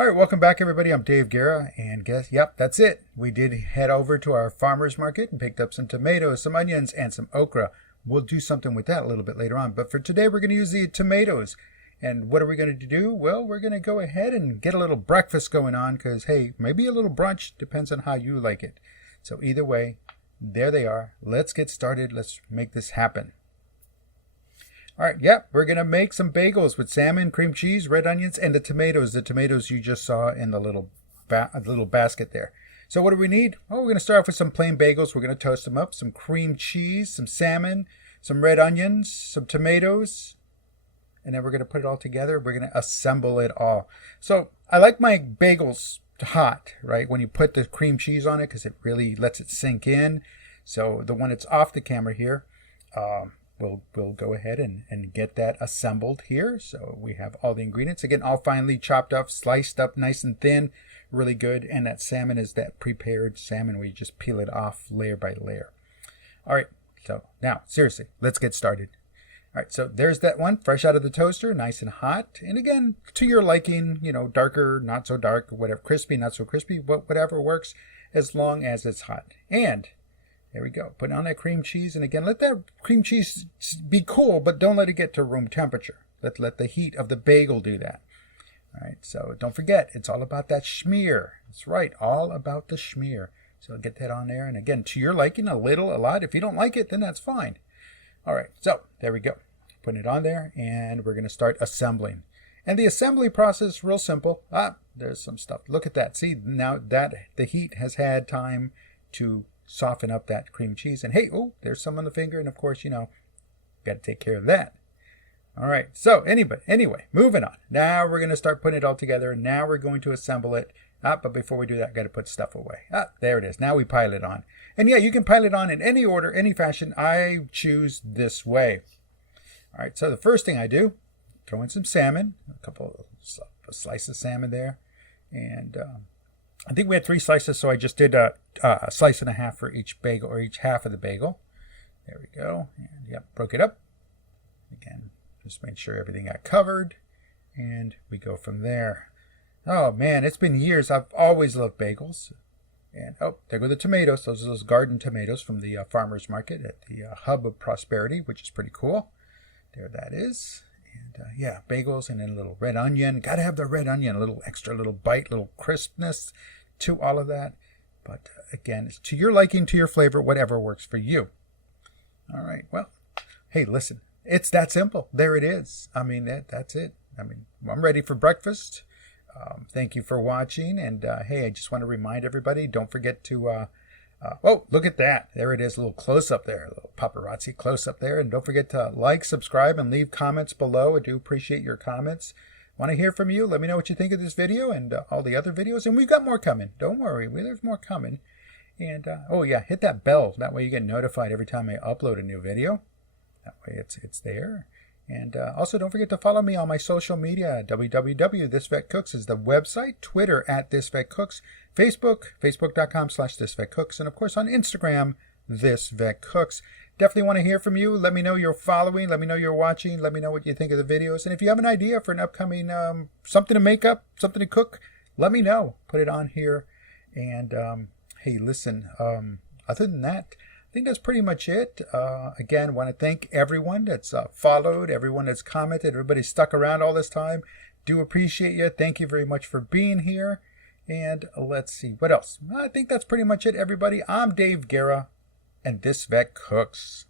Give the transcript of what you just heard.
All right, welcome back, everybody. I'm Dave Guerra, and yep, that's it. We did head over to our farmer's market and picked up some tomatoes, some onions, and some okra. We'll do something with that a little bit later on, but for today, we're going to use the tomatoes. And what are we going to do? Well, we're going to go ahead and get a little breakfast going on because, hey, maybe a little brunch, depends on how you like it. So either way, there they are. Let's get started. Let's make this happen. All right, yep, we're going to make some bagels with salmon, cream cheese, red onions, and the tomatoes you just saw in the little basket there. So what do we need? Well, we're going to start off with some plain bagels. We're going to toast them up, some cream cheese, some salmon, some red onions, some tomatoes, and then we're going to put it all together. We're going to assemble it all. So I like my bagels hot, right, when you put the cream cheese on it because it really lets it sink in. So the one that's off the camera here, We'll go ahead and get that assembled here. So we have all the ingredients. Again, all finely chopped up, sliced up nice and thin, really good. And that salmon is that prepared salmon where you just peel it off layer by layer. All right, so now, seriously, let's get started. All right, so there's that one, fresh out of the toaster, nice and hot. And again, to your liking, you know, darker, not so dark, whatever, crispy, not so crispy, whatever works, as long as it's hot. And there we go. Put on that cream cheese. And again, let that cream cheese be cool, but don't let it get to room temperature. Let the heat of the bagel do that. All right. So don't forget, it's all about that schmear. That's right. All about the schmear. So get that on there. And again, to your liking, a little, a lot. If you don't like it, then that's fine. All right. So there we go. Putting it on there. And we're going to start assembling. And the assembly process, real simple. There's some stuff. Look at that. See, now that the heat has had time to soften up that cream cheese. And hey, oh, there's some on the finger. And of course, you know, got to take care of that. All right. So anyway, moving on. Now we're going to start putting it all together. Now we're going to assemble it. But before we do that, got to put stuff away. There it is. Now we pile it on. And yeah, you can pile it on in any order, any fashion. I choose this way. All right. So the first thing I do, throw in some salmon, a slice of salmon there. And I think we had 3 slices, so I just did a slice and a half for each bagel, or each half of the bagel. There we go. And yep, broke it up. Again, just make sure everything got covered. And we go from there. Oh, man, it's been years. I've always loved bagels. And, oh, there go the tomatoes. Those are those garden tomatoes from the farmer's market at the Hub of Prosperity, which is pretty cool. There that is. And yeah, bagels and then a little red onion. Got to have the red onion, a little extra, little bite, little crispness to all of that. But again, it's to your liking, to your flavor, whatever works for you. All right. Well, hey, listen, it's that simple. There it is. I mean, that's it. I mean, I'm ready for breakfast. Thank you for watching. And hey, I just want to remind everybody, don't forget to oh, look at that. There it is, a little close-up there, a little paparazzi close-up there. And don't forget to like, subscribe, and leave comments below. I do appreciate your comments. Want to hear from you? Let me know what you think of this video and all the other videos. And we've got more coming. Don't worry, there's more coming. And, oh yeah, hit that bell. That way you get notified every time I upload a new video. That way it's there. And also don't forget to follow me on my social media. www.thisvetcooks is the website. Twitter @thisvetcooks. Facebook, facebook.com/thisvetcooks. And of course on Instagram, thisvetcooks. Definitely want to hear from you. Let me know you're following. Let me know you're watching. Let me know what you think of the videos. And if you have an idea for an upcoming something to make up, something to cook, let me know. Put it on here. And hey, listen, other than that, I think that's pretty much it. Again, want to thank everyone that's followed, everyone that's commented, everybody stuck around all this time. Do appreciate you. Thank you very much for being here. And let's see, what else? I think that's pretty much it, everybody. I'm Dave Guerra, and This Vet Cooks.